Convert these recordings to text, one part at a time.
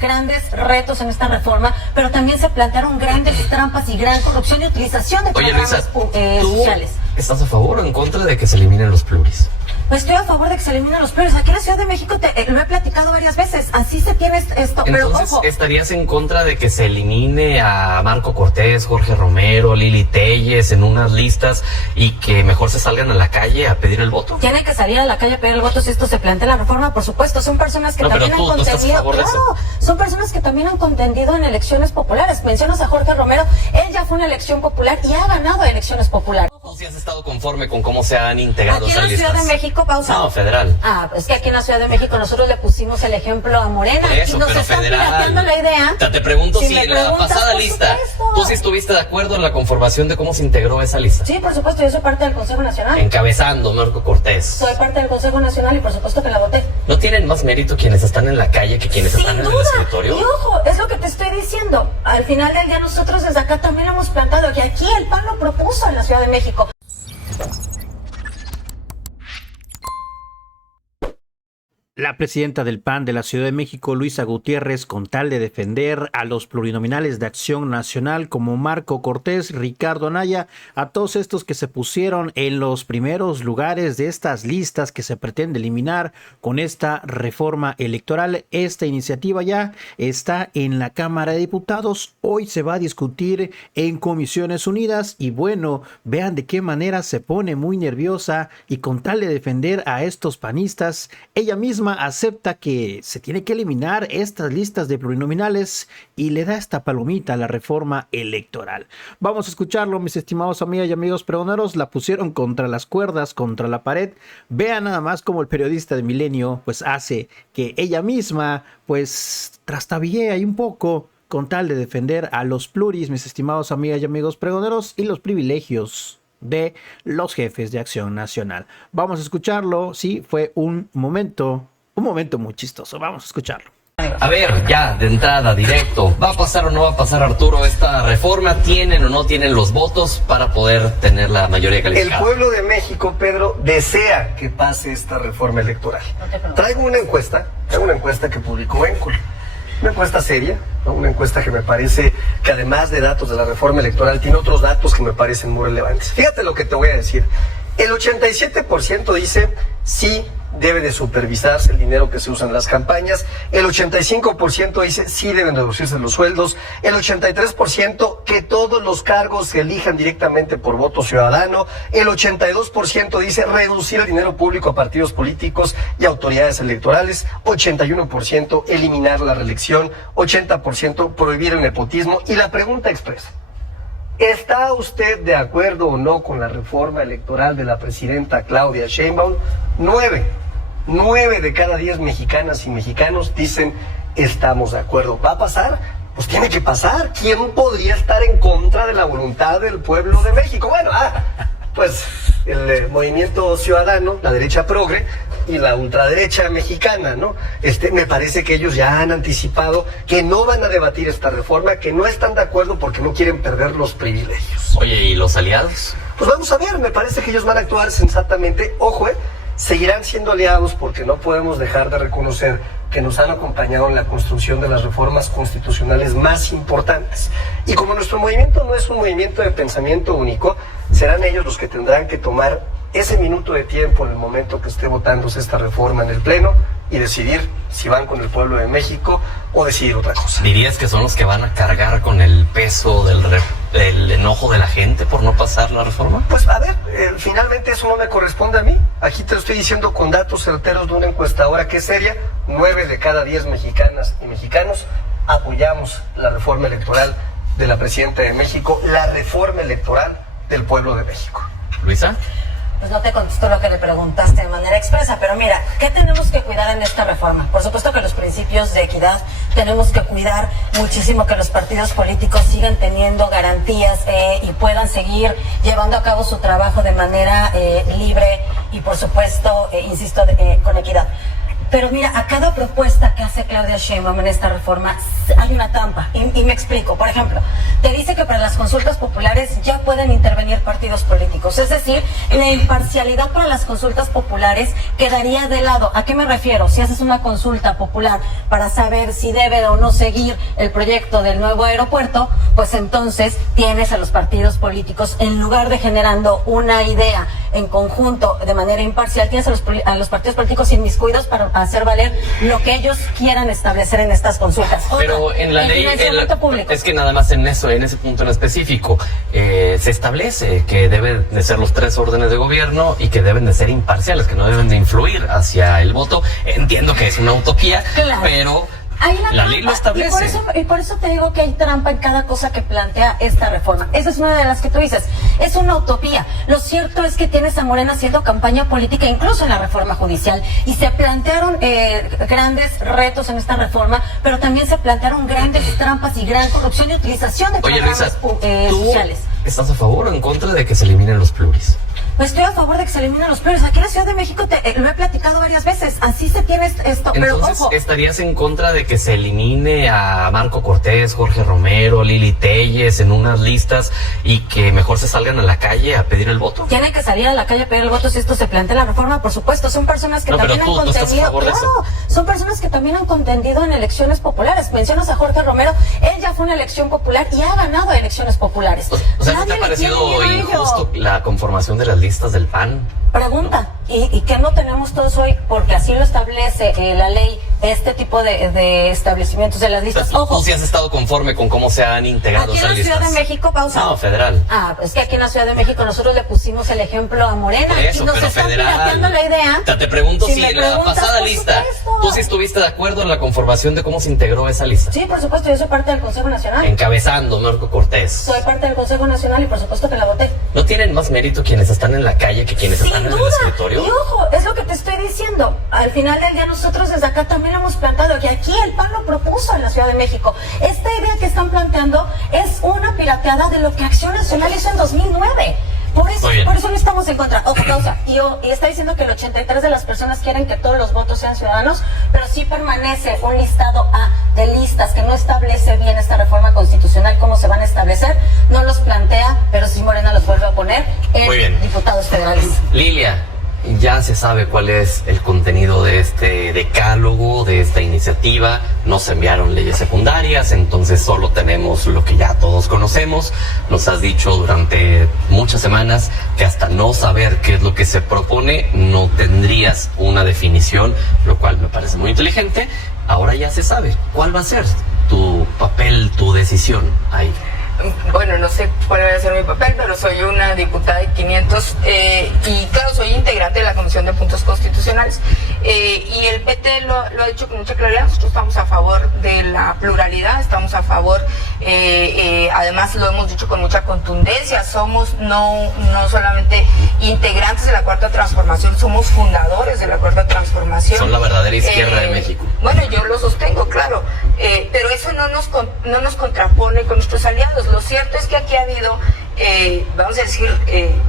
grandes retos en esta reforma, pero también se plantearon grandes trampas y gran corrupción y utilización de programas sociales. ¿Estás a favor o en contra de que se eliminen los pluris? Pues estoy a favor de que se eliminen los pluris. Aquí en la Ciudad de México lo he platicado varias veces. Así se tiene esto. Entonces, pero ojo, ¿estarías en contra de que se elimine a Marco Cortés, Jorge Romero, Lili Téllez en unas listas y que mejor se salgan a la calle a pedir el voto? Tienen que salir a la calle a pedir el voto si esto se plantea en la reforma, por supuesto. Son personas que también han contendido. Claro, son personas que también han contendido en elecciones populares. Mencionas a Jorge Romero, él ya fue una elección popular y ha ganado elecciones populares. ¿Tú sí has estado conforme con cómo se han integrado aquí en la Ciudad de México, pausa. No, federal. Es que aquí en la Ciudad de México nosotros le pusimos el ejemplo a Morena. Eso, y nos pero están federal. pirateando la idea. Te pregunto si en la pasada por lista, supuesto. ¿tú sí estuviste de acuerdo en la conformación de cómo se integró esa lista? Sí, por supuesto, yo soy parte del Consejo Nacional. Encabezando Marco Cortés. Soy parte del Consejo Nacional y por supuesto que la voté. ¿No tienen más mérito quienes están en la calle que quienes están en el escritorio? Y ojo, es lo que te estoy diciendo. Al final del día nosotros desde acá también hemos plantado que aquí el PAN lo propuso en la Ciudad de México. La presidenta del PAN de la Ciudad de México, Luisa Gutiérrez, con tal de defender a los plurinominales de Acción Nacional como Marco Cortés, Ricardo Anaya, a todos estos que se pusieron en los primeros lugares de estas listas que se pretende eliminar con esta reforma electoral. Esta iniciativa ya está en la Cámara de Diputados. Hoy se va a discutir en Comisiones Unidas y bueno, vean de qué manera se pone muy nerviosa y con tal de defender a estos panistas, ella misma acepta que se tiene que eliminar estas listas de plurinominales y le da esta palomita a la reforma electoral. Vamos a escucharlo, mis estimados amigas y amigos pregoneros. La pusieron contra las cuerdas, contra la pared. Vean nada más cómo el periodista de Milenio pues hace que ella misma pues trastabille ahí un poco con tal de defender a los pluris, mis estimados amigas y amigos pregoneros, y los privilegios de los jefes de Acción Nacional. Vamos a escucharlo. Sí, fue un momento muy chistoso. Vamos a escucharlo. A ver, ya, de entrada, directo, ¿va a pasar o no va a pasar, Arturo, esta reforma? ¿Tienen o no tienen los votos para poder tener la mayoría calificada? El pueblo de México, Pedro, desea que pase esta reforma electoral. Traigo una encuesta que publicó Encol. Una encuesta seria, ¿no? Una encuesta que me parece que además de datos de la reforma electoral, tiene otros datos que me parecen muy relevantes. Fíjate lo que te voy a decir. El 87% dice sí debe de supervisarse el dinero que se usa en las campañas, el 85% dice sí deben reducirse los sueldos, el 83% que todos los cargos se elijan directamente por voto ciudadano, el 82% dice reducir el dinero público a partidos políticos y autoridades electorales, 81% eliminar la reelección, 80% prohibir el nepotismo. Y la pregunta expresa: ¿está usted de acuerdo o no con la reforma electoral de la presidenta Claudia Sheinbaum? 9 de cada 10 mexicanas y mexicanos dicen estamos de acuerdo. ¿Va a pasar? Pues tiene que pasar. ¿Quién podría estar en contra de la voluntad del pueblo de México? Bueno, pues el movimiento ciudadano, la derecha progre y la ultraderecha mexicana, ¿no? Me parece que ellos ya han anticipado que no van a debatir esta reforma, que no están de acuerdo porque no quieren perder los privilegios. Oye, ¿y los aliados? Pues vamos a ver, me parece que ellos van a actuar sensatamente. Ojo, seguirán siendo aliados porque no podemos dejar de reconocer que nos han acompañado en la construcción de las reformas constitucionales más importantes. Y como nuestro movimiento no es un movimiento de pensamiento único, serán ellos los que tendrán que tomar ese minuto de tiempo en el momento que esté votándose esta reforma en el Pleno y decidir si van con el pueblo de México o decidir otra cosa. ¿Dirías que son los que van a cargar con el peso del enojo de la gente por no pasar la reforma? Pues a ver, finalmente eso no me corresponde a mí. Aquí te lo estoy diciendo con datos certeros de una encuestadora que es seria. 9 de cada 10 mexicanas y mexicanos apoyamos la reforma electoral de la presidenta de México, la reforma electoral del pueblo de México. ¿Luisa? Pues no te contestó lo que le preguntaste de manera expresa, pero mira, ¿qué tenemos que cuidar en esta reforma? Por supuesto que los principios de equidad, tenemos que cuidar muchísimo que los partidos políticos sigan teniendo garantías y puedan seguir llevando a cabo su trabajo de manera libre y por supuesto, insisto, con equidad. Pero mira, a cada propuesta que hace Claudia Sheinbaum en esta reforma hay una trampa, y me explico. Por ejemplo, te dice que para las consultas populares ya pueden intervenir partidos políticos, es decir, la imparcialidad para las consultas populares quedaría de lado. ¿A qué me refiero? Si haces una consulta popular para saber si debe o no seguir el proyecto del nuevo aeropuerto, pues entonces tienes a los partidos políticos, en lugar de generando una idea en conjunto de manera imparcial, tienes a los partidos políticos inmiscuidos para hacer valer lo que ellos quieran establecer en estas consultas. Pero en la ley, es que nada más en ese punto en específico, se establece que deben de ser los 3 órdenes de gobierno y que deben de ser imparciales, que no deben de influir hacia el voto. Entiendo que es una utopía, claro, pero la ley lo establece. Y por eso te digo que hay trampa en cada cosa que plantea esta reforma. Esa es una de las que tú dices. Es una utopía. Lo cierto es que tienes a Morena haciendo campaña política, incluso en la reforma judicial. Y se plantearon grandes retos en esta reforma, pero también se plantearon grandes trampas y gran corrupción y utilización de programas sociales. ¿Estás a favor o en contra de que se eliminen los pluris? Pues estoy a favor de que se eliminen los pluris. Aquí en la Ciudad de México lo he platicado varias veces. Así se tiene esto. Entonces, pero ojo, ¿estarías en contra de que se elimine a Marco Cortés, Jorge Romero, Lili Telles en unas listas y que mejor se salgan a la calle a pedir el voto? Tienen que salir a la calle a pedir el voto si esto se plantea en la reforma, por supuesto. Son personas que también han contendido. Claro, son personas que también han contendido en elecciones populares. Mencionas a Jorge Romero, él ya fue una elección popular y ha ganado elecciones populares. O sea, ¿no te ha parecido injusto la conformación de las listas del PAN? Pregunta, ¿y qué no tenemos todos hoy? Porque así lo establece la ley, este tipo de establecimientos de las listas. Ojo, ¿tú sí has estado conforme con cómo se han integrado esas listas? Aquí en la Ciudad de México, pausa. No, federal. Es que aquí en la Ciudad de México nosotros le pusimos el ejemplo a Morena. Por eso, y nos pero están federal. pirateando la idea. Te pregunto si en la pasada por lista, supuesto. ¿tú sí estuviste de acuerdo en la conformación de cómo se integró esa lista? Sí, por supuesto, yo soy parte del Consejo Nacional. Encabezando Marco Cortés. Soy parte del Consejo Nacional y por supuesto que la voté. ¿No tienen más mérito quienes están en la calle que quienes están en el escritorio? Y ojo, es lo que te estoy diciendo. Al final del día nosotros desde acá también lo hemos planteado, que aquí el PAN lo propuso en la Ciudad de México. Esta idea que están planteando es una pirateada de lo que Acción Nacional hizo en 2009. Por eso no estamos en contra. Ojo, causa. Y está diciendo que el 83% de las personas quieren que todos los votos sean ciudadanos, pero sí permanece un listado A de listas que no establece bien esta reforma constitucional, cómo se van a establecer. No los plantea, pero sí Morena los vuelve a poner en diputados federales. Lilia, ya se sabe cuál es el contenido de este decálogo, de esta iniciativa. No se enviaron leyes secundarias, entonces solo tenemos lo que ya todos conocemos. Nos has dicho durante muchas semanas que hasta no saber qué es lo que se propone, no tendrías una definición, lo cual me parece muy inteligente. Ahora ya se sabe cuál va a ser tu papel, tu decisión ahí. Bueno, no sé cuál va a ser mi papel, pero soy una diputada de 500 y claro, soy integrante de la Comisión de Puntos Constitucionales y el PT lo ha dicho con mucha claridad. Nosotros estamos a favor de la pluralidad, estamos a favor, además lo hemos dicho con mucha contundencia, somos no solamente integrantes de la Cuarta Transformación, somos fundadores de la Cuarta Transformación. Son la verdadera izquierda de México. Bueno, yo lo sostengo, claro, pero eso no nos contrapone con nuestros aliados. Lo cierto es que aquí ha habido, vamos a decir,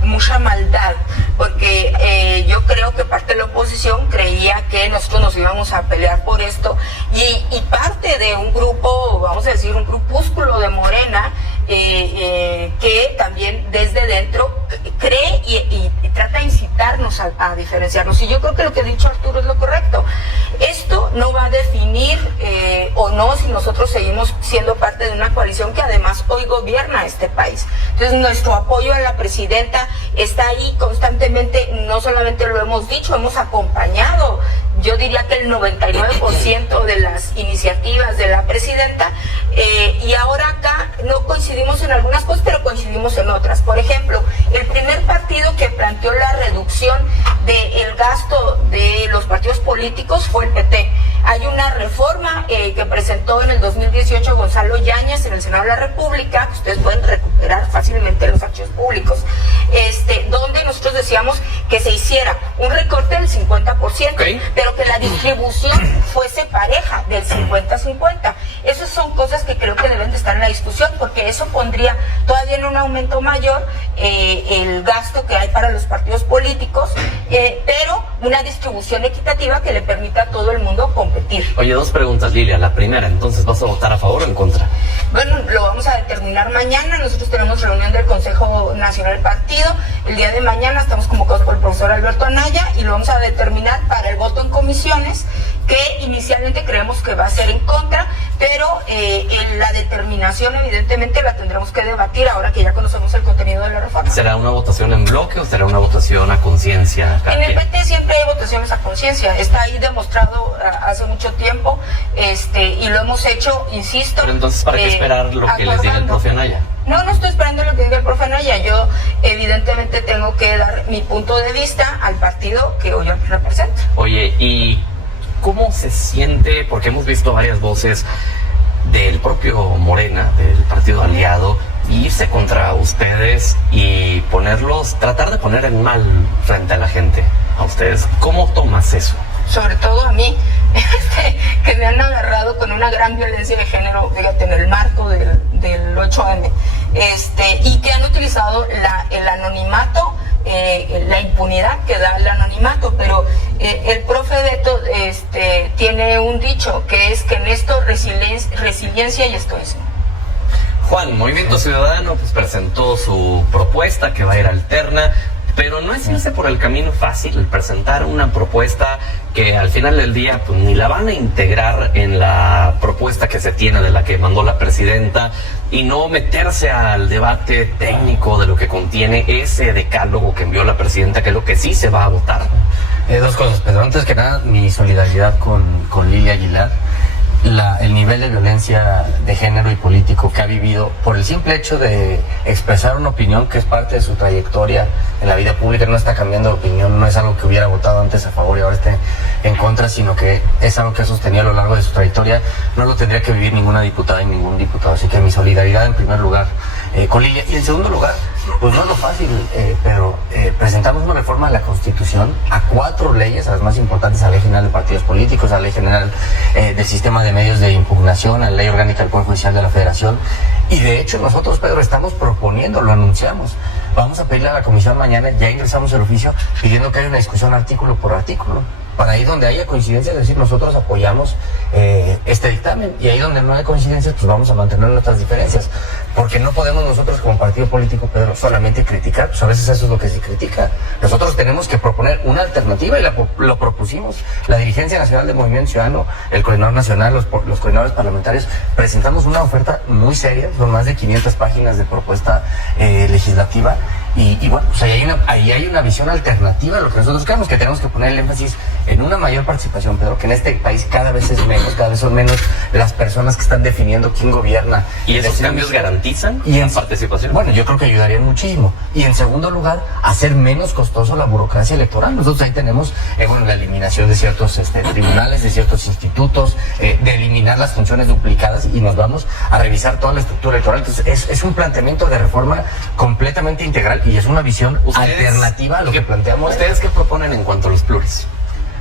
mucha maldad, porque yo creo que parte de la oposición creía que nosotros nos íbamos a pelear por esto y parte de un grupo, vamos a decir, un grupúsculo de Morena que también desde dentro cree y trata de incitarnos a diferenciarnos. Y yo creo que lo que ha dicho Arturo es lo correcto. Esto no va a definir o no si nosotros seguimos siendo parte de una coalición que además hoy gobierna este país. Entonces nuestro apoyo a la presidenta está ahí constantemente, no solamente lo hemos dicho, hemos acompañado, yo diría que el 99% de las iniciativas de la presidenta, y ahora acá no coincidimos en algunas cosas, pero coincidimos en otras. Por ejemplo, el primer partido que planteó la reducción del gasto de los partidos políticos fue el PT. Hay una reforma que presentó en el 2018 Gonzalo Yáñez en el Senado de la República, que ustedes pueden recuperar fácilmente en los archivos públicos, donde nosotros decíamos que se hiciera un recorte del 50%, pero que la distribución fuese pareja del 50-50. Esas son cosas que creo que deben de estar en la la discusión, porque eso pondría todavía en un aumento mayor el gasto que hay para los partidos políticos, pero una distribución equitativa que le permita a todo el mundo competir. Oye, dos preguntas, Lilia. La primera, entonces, ¿vas a votar a favor o en contra? Bueno, lo vamos a determinar mañana. Nosotros tenemos reunión del Consejo Nacional del Partido. El día de mañana estamos convocados por el profesor Alberto Anaya y lo vamos a determinar para el voto en comisiones, que inicialmente creemos que va a ser en contra, pero la determinación evidentemente la tendremos que debatir ahora que ya conocemos el contenido de la reforma. ¿Será una votación en bloque o será una votación a conciencia? En el PT siempre hay votaciones a conciencia, está ahí demostrado hace mucho tiempo, y lo hemos hecho, insisto. Pero entonces, ¿para qué esperar lo que les diga el profe Anaya? No estoy esperando lo que diga el profe Anaya. Yo evidentemente tengo que dar mi punto de vista al partido que hoy represento. Oye, ¿y cómo se siente? Porque hemos visto varias voces del propio Morena, del partido aliado, irse contra ustedes y tratar de poner en mal frente a la gente, a ustedes. ¿Cómo tomas eso? Sobre todo a mí, que me han agarrado con una gran violencia de género, fíjate, en el marco del 8M, y que han utilizado el anonimato, la impunidad que da el anonimato, pero el profe Beto tiene un dicho que es que en esto resiliencia y estoicismo. Juan, Movimiento Ciudadano pues presentó su propuesta que va a ir alterna, pero no es irse por el camino fácil el presentar una propuesta que al final del día pues ni la van a integrar en la propuesta que se tiene de la que mandó la presidenta y no meterse al debate técnico de lo que contiene ese decálogo que envió la presidenta, que es lo que sí se va a votar. Dos cosas, pero antes que nada mi solidaridad con Lilia Aguilar. El nivel de violencia de género y político que ha vivido por el simple hecho de expresar una opinión que es parte de su trayectoria en la vida pública, no está cambiando de opinión, no es algo que hubiera votado antes a favor y ahora esté en contra, sino que es algo que ha sostenido a lo largo de su trayectoria. No lo tendría que vivir ninguna diputada y ningún diputado, así que mi solidaridad en primer lugar con Lilia. Y en segundo lugar, pues no es lo fácil, pero presentamos una reforma de la Constitución a 4 leyes, a las más importantes, a la Ley General de Partidos Políticos, a la Ley General del Sistema de Medios de Impugnación, a la Ley Orgánica del Poder Judicial de la Federación, y de hecho nosotros, Pedro, estamos proponiendo, lo anunciamos, vamos a pedirle a la Comisión mañana, ya ingresamos el oficio, pidiendo que haya una discusión artículo por artículo, para ahí donde haya coincidencias, es decir, nosotros apoyamos este dictamen, y ahí donde no hay coincidencias, pues vamos a mantener nuestras diferencias, porque no podemos nosotros como partido político, Pedro, solamente criticar, pues a veces eso es lo que se critica. Nosotros tenemos que proponer una alternativa y lo propusimos. La dirigencia nacional del Movimiento Ciudadano, el coordinador nacional, los coordinadores parlamentarios, presentamos una oferta muy seria, son más de 500 páginas de propuesta legislativa, y bueno, pues ahí hay una visión alternativa a lo que nosotros creemos, que tenemos que poner el énfasis en una mayor participación, Pedro, que en este país cada vez es menos, cada vez son menos las personas que están definiendo quién gobierna. ¿Y esos cambios garantizan la participación? Bueno, yo creo que ayudarían muchísimo. Y en segundo lugar, hacer menos costoso la burocracia electoral. Nosotros ahí tenemos la eliminación de ciertos tribunales, de ciertos institutos, de eliminar las funciones duplicadas, y nos vamos a revisar toda la estructura electoral. Entonces es un planteamiento de reforma completamente integral y es una visión alternativa a lo que planteamos. ¿Ustedes qué proponen en cuanto a los pluris?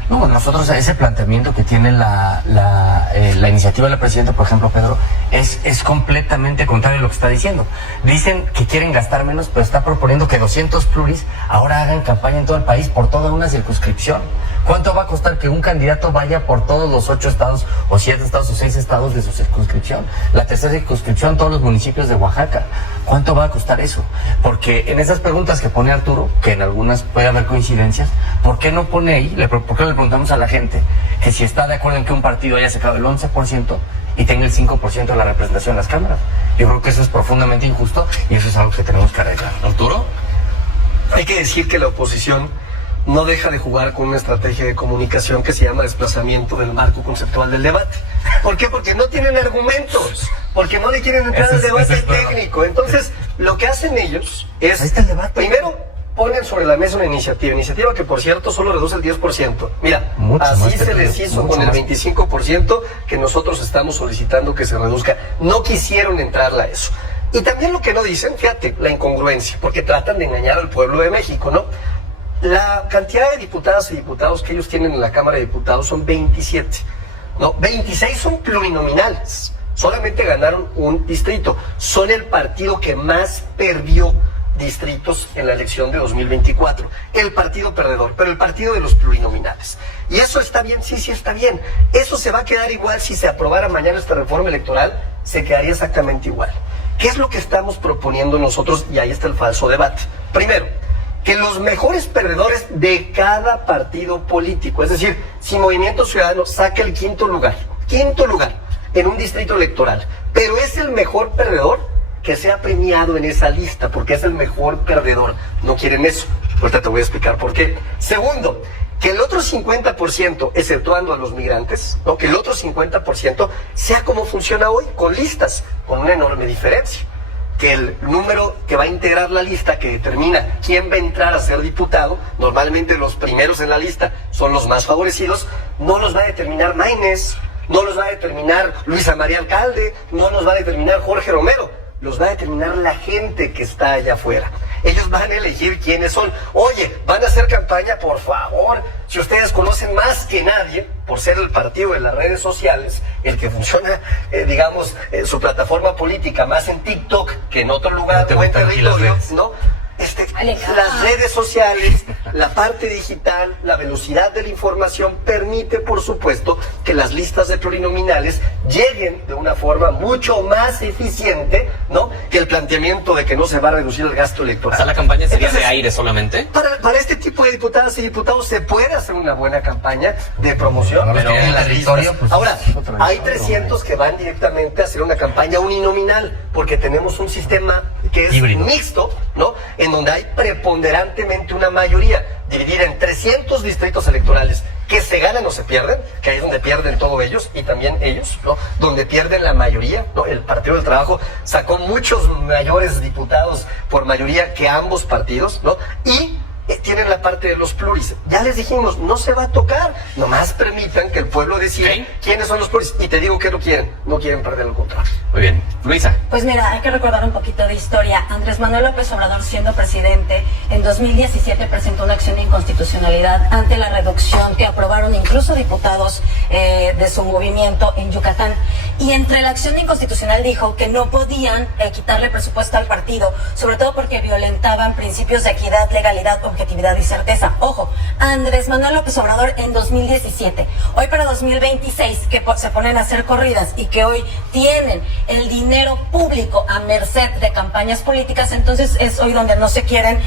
No, nosotros ese planteamiento que tiene la iniciativa de la presidenta, por ejemplo, Pedro, es completamente contrario a lo que está diciendo. Dicen que quieren gastar menos, pero está proponiendo que 200 pluris ahora hagan campaña en todo el país por toda una circunscripción. ¿Cuánto va a costar que un candidato vaya por todos los 8 estados, o 7 estados, o 6 estados de su circunscripción? La tercera circunscripción, todos los municipios de Oaxaca. ¿Cuánto va a costar eso? Porque en esas preguntas que pone Arturo, que en algunas puede haber coincidencias, ¿por qué no pone ahí? ¿Por qué le preguntamos a la gente que si está de acuerdo en que un partido haya sacado el 11% y tenga el 5% de la representación en las cámaras? Yo creo que eso es profundamente injusto y eso es algo que tenemos que arreglar. ¿Arturo? Hay que decir que la oposición no deja de jugar con una estrategia de comunicación que se llama desplazamiento del marco conceptual del debate. ¿Por qué? Porque no tienen argumentos, porque no le quieren entrar al debate técnico. Entonces, lo que hacen ellos es, ahí está el debate. Primero, ponen sobre la mesa una iniciativa que, por cierto, solo reduce el 10%. Mira, mucho así se les hizo con el 25% que nosotros estamos solicitando que se reduzca. No quisieron entrarle a eso. Y también lo que no dicen, fíjate, la incongruencia, porque tratan de engañar al pueblo de México, ¿no? La cantidad de diputadas y diputados que ellos tienen en la Cámara de Diputados son 27, ¿no? 26 son plurinominales. solamente ganaron un distrito. Son el partido que más perdió distritos en la elección de 2024. El partido perdedor, pero el partido de los plurinominales. ¿Y eso está bien? Sí, sí está bien. Eso se va a quedar igual si se aprobara mañana esta reforma electoral, se quedaría exactamente igual. ¿Qué es lo que estamos proponiendo nosotros? Y ahí está el falso debate. Primero, que los mejores perdedores de cada partido político, es decir, si Movimiento Ciudadano saca el quinto lugar en un distrito electoral, pero es el mejor perdedor, que sea premiado en esa lista, porque es el mejor perdedor. No quieren eso. Ahorita te voy a explicar por qué. Segundo, que el otro 50%, exceptuando a los migrantes, ¿no? Que el otro 50% sea como funciona hoy, con listas, con una enorme diferencia. Que el número que va a integrar la lista, que determina quién va a entrar a ser diputado, normalmente los primeros en la lista son los más favorecidos, no los va a determinar Maínez, no los va a determinar Luisa María Alcalde, no los va a determinar Jorge Romero, los va a determinar la gente que está allá afuera. Ellos van a elegir quiénes son. Oye, van a hacer campaña, por favor. Si ustedes conocen más que nadie, por ser el partido de las redes sociales, el que funciona, su plataforma política más en TikTok que en otro lugar o en territorio, ¿no? Las redes sociales, la parte digital, la velocidad de la información permite, por supuesto, que las listas de plurinominales lleguen de una forma mucho más eficiente, ¿no? Que el planteamiento de que no se va a reducir el gasto electoral. O sea, ¿la campaña sería de aire solamente? Para este tipo de diputadas y diputados se puede hacer una buena campaña de promoción, pero en la territorio, listas. pues, Ahora, hay 300 que van directamente a hacer una campaña uninominal, porque tenemos un sistema que es híbrido, mixto, ¿no? En donde hay preponderantemente una mayoría, dividida en 300 distritos electorales que se ganan o se pierden, que ahí es donde pierden todos ellos y también ellos, ¿no? Donde pierden la mayoría, ¿no? El Partido del Trabajo sacó muchos mayores diputados por mayoría que ambos partidos, ¿no? Y tienen la parte de los pluris. Ya les dijimos, no se va a tocar, nomás permitan que el pueblo decida quiénes son los pluris. Y te digo que no quieren perder el control. Muy bien. Luisa. Pues mira, hay que recordar un poquito de historia. Andrés Manuel López Obrador, siendo presidente, en 2017 presentó una acción de inconstitucionalidad ante la reducción que aprobaron incluso diputados de su movimiento en Yucatán. Y entre la acción de inconstitucional dijo que no podían quitarle presupuesto al partido, sobre todo porque violentaban principios de equidad, legalidad, objetividad y certeza. Ojo, Andrés Manuel López Obrador en 2017. Hoy para 2026, que se ponen a hacer corridas y que hoy tienen el dinero público a merced de campañas políticas, entonces es hoy donde no se quieren,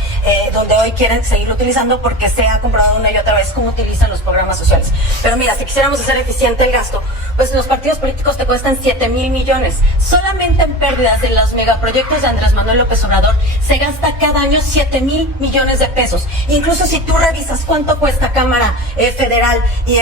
donde hoy quieren seguirlo utilizando porque se ha comprobado una y otra vez cómo utilizan los programas sociales. Pero mira, si quisiéramos hacer eficiente el gasto, pues los partidos políticos te cuestan 7,000 millones. Solamente en pérdidas de los megaproyectos de Andrés Manuel López Obrador se gasta cada año 7,000 millones de pesos. Incluso si tú revisas cuánto cuesta Cámara Federal y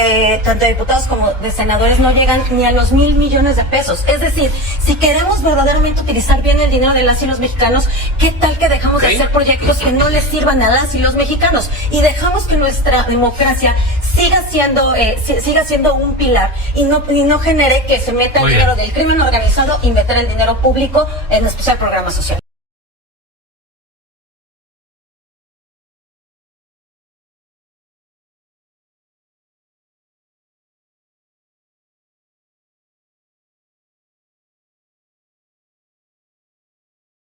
tanto de diputados como de senadores, no llegan ni a los 1,000 millones de pesos. Es decir, si queremos verdaderamente utilizar bien el dinero de las y los mexicanos, ¿qué tal que dejamos de hacer proyectos que no les sirvan a las y los mexicanos y dejamos que nuestra democracia siga siendo un pilar y no genere que se meta el dinero del crimen organizado y meter el dinero público en especial programas sociales?